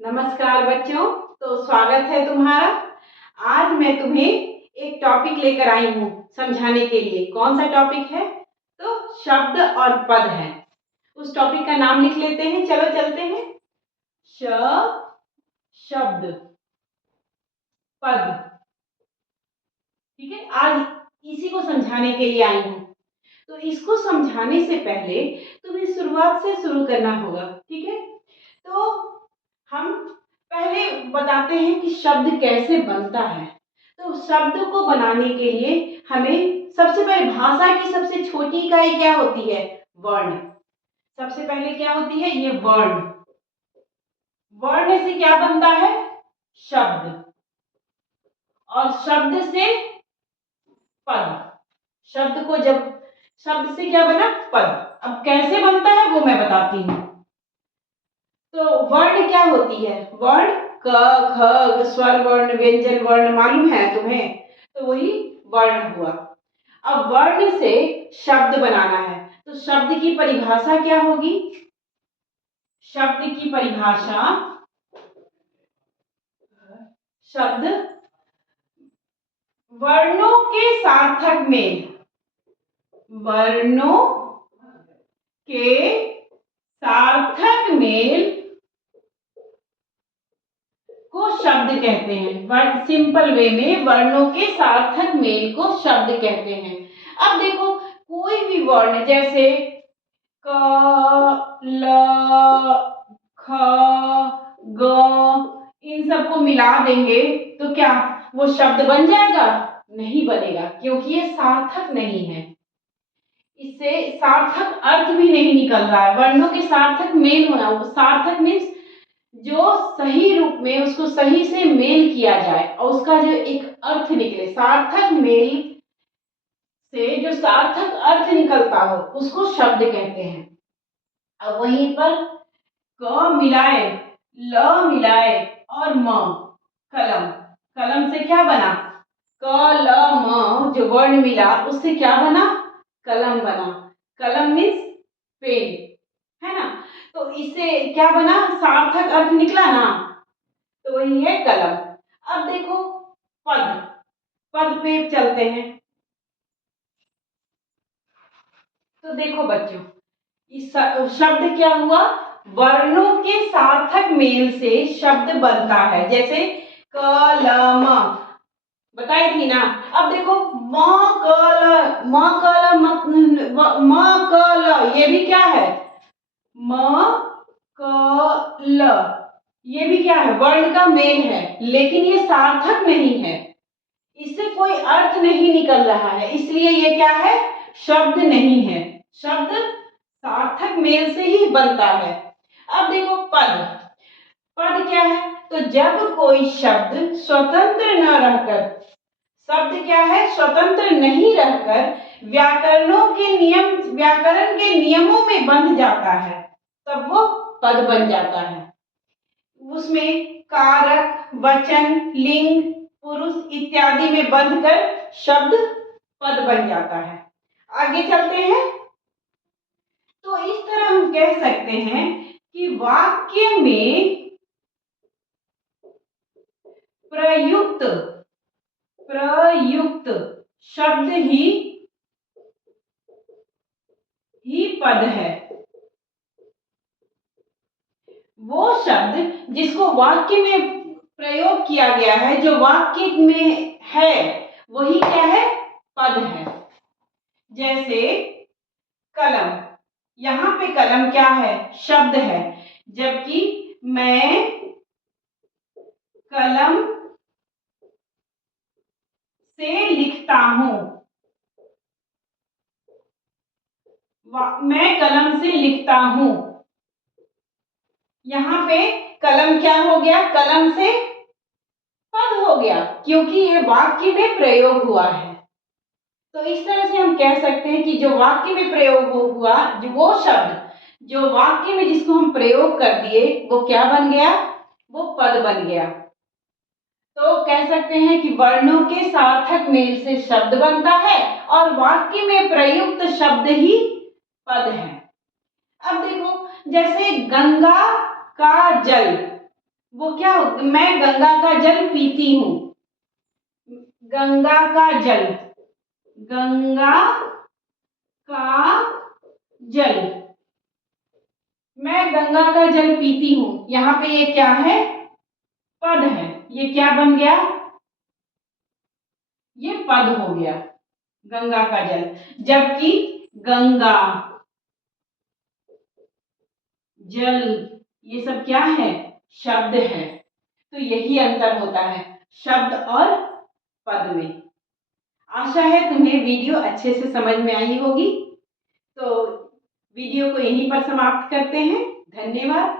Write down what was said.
नमस्कार बच्चों। तो स्वागत है तुम्हारा। आज मैं तुम्हें एक टॉपिक लेकर आई हूँ समझाने के लिए। कौन सा टॉपिक है? तो शब्द और पद है। उस टॉपिक का नाम लिख लेते हैं। चलो चलते हैं। शब्द, पद। ठीक है, आज इसी को समझाने के लिए आई हूँ। तो इसको समझाने से पहले तुम्हें शुरुआत से शुरू करना होगा। ठीक है, तो हम पहले बताते हैं कि शब्द कैसे बनता है। तो शब्द को बनाने के लिए हमें सबसे पहले भाषा की सबसे छोटी इकाई क्या होती है? वर्ण। सबसे पहले क्या होती है? ये वर्ण। वर्ण से क्या बनता है? शब्द। और शब्द से पद। शब्द से क्या बना? पद। अब कैसे बनता है वो मैं बताती हूँ। तो वर्ण क्या होती है? वर्ण क, ख, स्वर वर्ण, व्यंजन वर्ण मालूम है तुम्हें? तो वही वर्ण हुआ। अब वर्ण से शब्द बनाना है, तो शब्द की परिभाषा क्या होगी? शब्द की परिभाषा, शब्द वर्णों के सार्थक मेल। वर्णों के सार्थक मेल को शब्द कहते हैं। सिंपल वे में वर्णों के सार्थक मेल को शब्द कहते हैं। अब देखो, कोई भी वर्ण जैसे क, ल, ख, ग, इन सबको मिला देंगे तो क्या वो शब्द बन जाएगा? नहीं बनेगा, क्योंकि ये सार्थक नहीं है। इससे सार्थक अर्थ भी नहीं निकल रहा है। वर्णों के सार्थक मेल होना, सार्थक मीन्स जो सही रूप में उसको सही से मेल किया जाए और उसका जो एक अर्थ निकले। सार्थक मेल से जो सार्थक अर्थ निकलता हो उसको शब्द कहते हैं। अब वहीं पर क मिलाए, ल मिलाए और म, कलम। कलम से क्या बना? क ल म जो वर्ण मिला उससे क्या बना? कलम बना। कलम मीन्स पेन, है ना? तो इससे क्या बना? सार्थक अर्थ निकला ना, तो वही है कलम। अब देखो पद। पद पे चलते हैं। तो देखो बच्चों, इस शब्द क्या हुआ? वर्णों के सार्थक मेल से शब्द बनता है। जैसे कलम बताई थी ना। अब देखो म कल, म कल, म कल, ये भी क्या है? म क ल, ये भी क्या है? वर्ण का मेल है, लेकिन ये सार्थक नहीं है। इससे कोई अर्थ नहीं निकल रहा है, इसलिए ये क्या है? शब्द नहीं है। शब्द सार्थक मेल से ही बनता है। अब देखो पद। पद क्या है? तो जब कोई शब्द स्वतंत्र न रहकर, शब्द क्या है? स्वतंत्र नहीं रहकर व्याकरण के नियमों में बंध जाता है, तब वो पद बन जाता है। उसमें कारक, वचन, लिंग, पुरुष इत्यादि में बंधकर शब्द पद बन जाता है। आगे चलते हैं। तो इस तरह हम कह सकते हैं कि वाक्य में प्रयुक्त शब्द ही पद है। वो शब्द जिसको वाक्य में प्रयोग किया गया है, जो वाक्य में है, वही क्या है? पद है। जैसे कलम, यहाँ पे कलम क्या है? शब्द है। जबकि मैं कलम से लिखता हूं, मैं कलम से लिखता हूं, यहाँ पे कलम क्या हो गया? कलम से पद हो गया, क्योंकि ये वाक्य में प्रयोग हुआ है। तो इस तरह से हम कह सकते हैं कि जो वाक्य में प्रयोग हुआ, जो वो शब्द जो वाक्य में जिसको हम प्रयोग कर दिए, वो क्या बन गया? वो पद बन गया। तो कह सकते हैं कि वर्णों के सार्थक मेल से शब्द बनता है और वाक्य में प्रयुक्त शब्द ही पद है। अब देखो, जैसे गंगा का जल, वो क्या मैं गंगा का जल पीती हूँ। गंगा का जल, गंगा का जल, मैं गंगा का जल पीती हूँ। यहाँ पे ये क्या है, पद है। ये क्या बन गया, ये पद हो गया, गंगा का जल। जबकि गंगा, जल, ये सब क्या है, शब्द है। तो यही अंतर होता है शब्द और पद में। आशा है तुम्हें वीडियो अच्छे से समझ में आई होगी। तो वीडियो को यहीं पर समाप्त करते हैं। धन्यवाद।